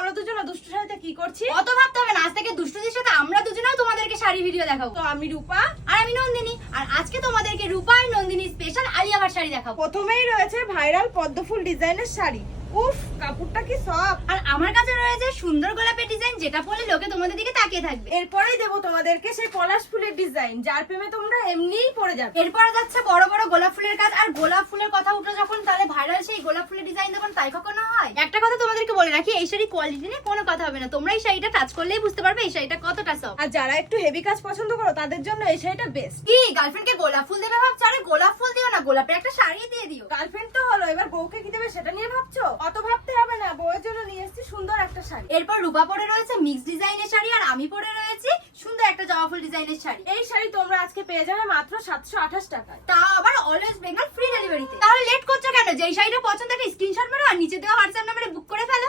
আমরা দুজনে দুষ্টু শাড়িতে কি করছি? অত ভাবতে হবে না, আজ থেকে দুষ্টুদের সাথে আমরা দুজনেও তোমাদেরকে শাড়ি ভিডিও দেখাবো। তো আমি রূপা আর আমি নন্দিনী, আর আজকে তোমাদেরকে রূপা আর নন্দিনী স্পেশাল আলিয়া ভাট শাড়ি দেখাবো। প্রথমেই রয়েছে ভাইরাল পদ্মফুল ডিজাইনের শাড়ি। উফ, কাপড়টা কি সফট। আর আমার কাছে রয়েছে সুন্দর গোলাপের ডিজাইন, যেটা পরলে লোকে তোমাদের দিকে তাকিয়ে থাকবে। এরপরেই দেবো তোমাদেরকে সেই পলাশ ফুলের ডিজাইন, যার প্রেমে তোমরা এমনিই পড়ে যাবে। এরপরে যাচ্ছে বড় বড় গোলাপ ফুলের কাজ। আর গোলাপ ফুলের কথা উঠলো যখন, তাহলে ভাইরাল সেই গোলাপ ফুলের ডিজাইন দেবেন, তাই কখনো হয়? একটা কথা তোমাদেরকে বলে রাখি, এই শাড়ি কোয়ালিটি নিয়ে কোনো কথা হবে না, তোমরা এই শাড়িটা টাচ করলেই বুঝতে পারবে এই শাড়িটা কতটা সফট। আর যারা একটু হেভি কাজ পছন্দ করো তাদের জন্য এই শাড়িটা বেস্ট। কি গার্লফ্রেন্ডকে গোলাপ ফুল দেবে ভাবছো? আরে গোলাপ ফুল দিও না, গোলাপের একটা শাড়ি দিয়ে দিও। গার্লফ্রেন্ড তো হলো, এবার বউকে কি দেবে সেটা নিয়ে ভাবছো? অত ভাবতে হবে না, বউয়ের জন্য নিয়ে এসেছি সুন্দর একটা শাড়ি। এরপর রূপা পরে রয়েছে মিক্স ডিজাইনের শাড়ি, আর আমি পরে রয়েছি সুন্দর একটা জবা ফুল ডিজাইনের শাড়ি। এই শাড়ি তোমরা আজকে পেয়ে যাবে মাত্র 728 টাকায়। তা আবার অলওয়েজ বেঙ্গল ফ্রি ডেলিভারিতে। তাহলে লেট করছো কেন? যেই শাড়িটা পছন্দ একটা স্ক্রিনশট মারো আর নিচে দেওয়া হোয়াটসঅ্যাপ নম্বরে বুক করে ফেলো।